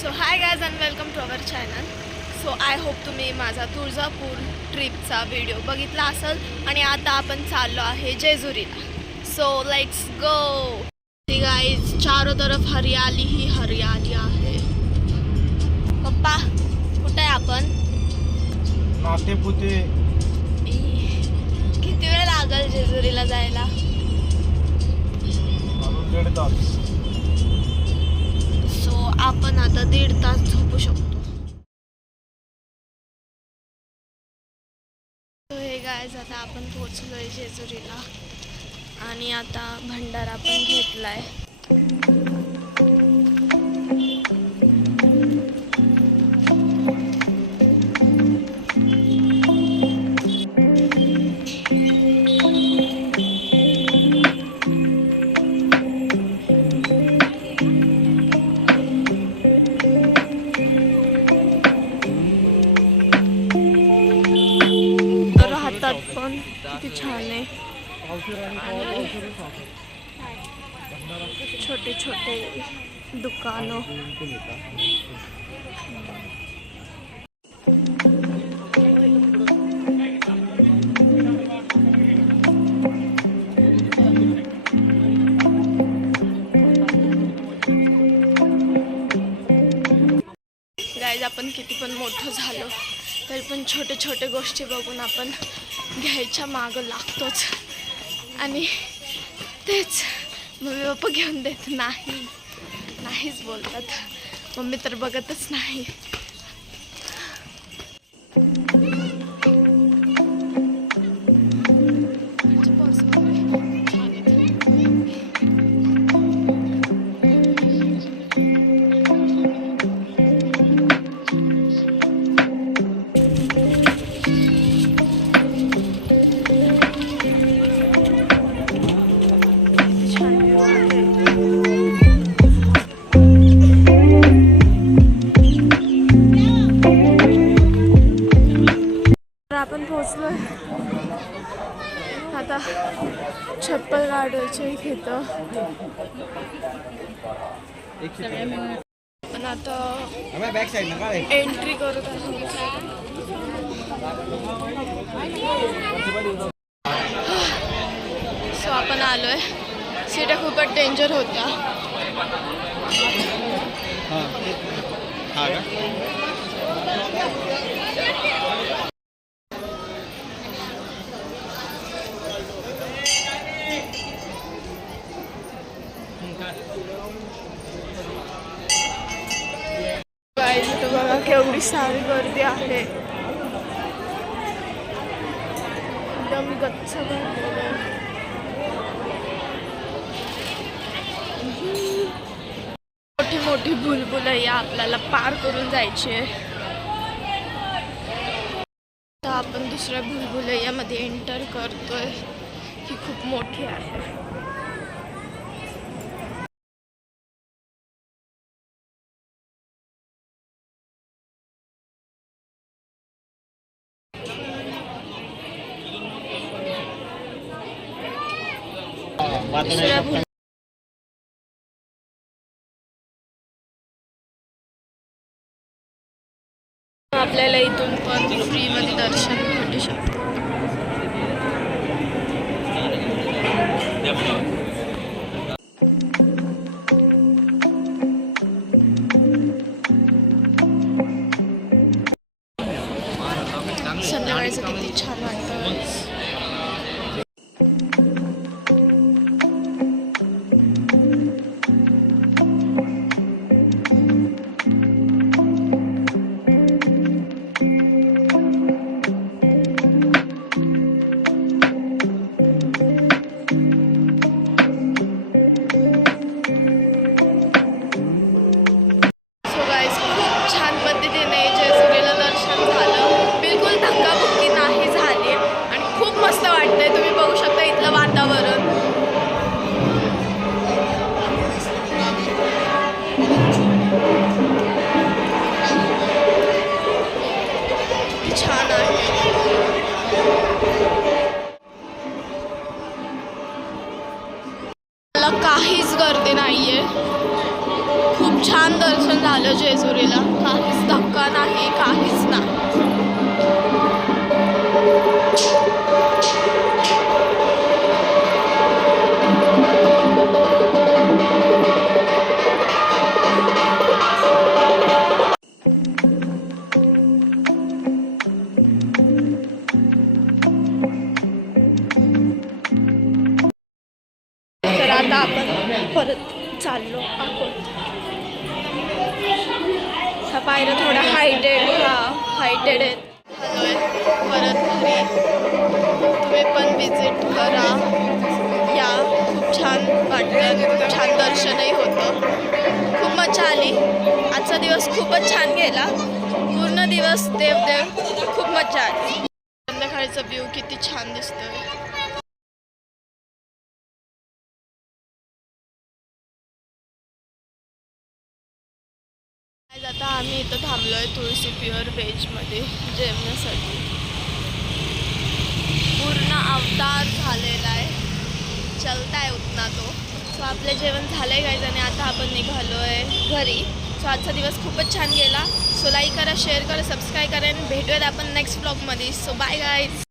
So hi guys and welcome to our channel. So I hope तुम्ही माझा Tuljapur ट्रिपचा video बघितला असेल आणि आता आपण चाललो आहे जेजुरीला. So let's go. गाइज चारों तरफ हरियाली ही हरियाली आहे. पप्पा कुठे आहे आपण? नातेपुते. किती वेळ लागेल जेजुरीला जायला? 1.5 तास. सो आपण आता 1.5 तास झोपू शकतो. सो हे गायज आता आपण पोहोचलोय जेजुरीला आणि आता भंडारा पण घेतलाय. राहतात पण किती छान आहे. छोटे छोटे दुकानं. गाईज आपण किती पण मोठं झालो तरी पण छोटे छोटे गोष्टी बघून आपण घ्यायच्या मागं लागतोच. आणि तेच मम्मी पप्पा घेऊन देत नाहीच बोलतात. मम्मी तर बघतच नाही. आपण पोहोचलोय. आता चप्पल काढायचे इथं. पण आता एंट्री करत आहोत. सो आपण आलोय. सीटा खूपच डेंजर होत्या. इथं बघा केवढी सारी गर्दी आहे. एकदम गच्च भरलेलं आहे. मोठी मोठी भुलभुलैया आपल्याला पार करून जायची आहे. आता आपण दुसऱ्या भुलभुलैयामध्ये एंटर करतोय. ही खूप मोठी आहे. आपल्याला इथून पण फ्रीमध्ये दर्शन भेटू शकतं. संध्याकाळचं किती छान वाटतं. पद्धतीने जेजुरीला दर्शन झालं. बिलकुल धक्काबुक्की नाही झाली आणि खूप आलो जेजुरीला. काहीच धक्का नाही, काहीच नाही. तर आता आपण परत चाललो आहोत. हा पायऱ्या थोडा हायटेड आहेत. हॅलोय परत घरी. तुम्ही पण विजिट करा, या. खूप छान वाटलं, खूप छान दर्शनही होतं, खूप मजा आली. आजचा दिवस खूपच छान गेला. पूर्ण दिवस देव खूप मजा आली. संध्याकाळचा व्ह्यू किती छान दिसतोय. आता आम्ही इथं थांबलोय तुळशी प्युअर व्हेजमध्ये जेवणासाठी. पूर्ण अवतार झालेला आहे, चलताय उतना तो. सो आपलं जेवण झालं आहे गाईज आणि आता आपण निघालो आहे घरी. सो आजचा दिवस खूपच छान गेला. सो लाईक करा, शेअर करा, सबस्क्राईब करा आणि भेटूयात आपण नेक्स्ट ब्लॉगमध्ये. So bye guys.